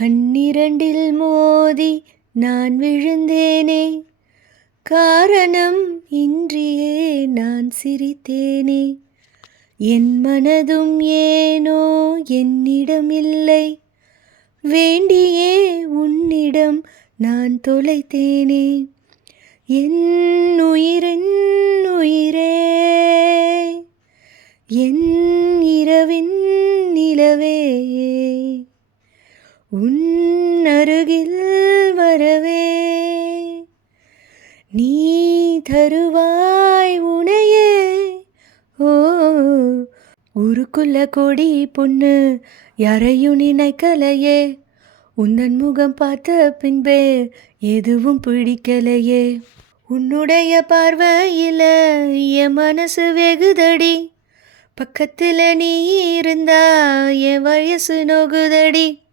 கண்ணிரண்டில் மோதி நான் விழுந்தேனே, காரணம் இன்றியே நான் சிரித்தேனே. என் மனதும் ஏனோ என்னிடமில்லை, வேண்டியே உன்னிடம் நான் தொலைத்தேனே. என் உயிரின் உயிரே, என் இரவின் நிலவே, உன் அருகில் வரவே நீ தருவாய் உனையே. ஓ, ஊருக்குள்ள கொடி பொண்ணு யாரையும் நினைக்கலையே, உந்தன் முகம் பார்த்த பின்பே எதுவும் பிடிக்கலையே. உன்னுடைய பார்வையில என் மனசு வெகுதடி, பக்கத்தில் நீ இருந்தா என் வயசு நோகுதடி.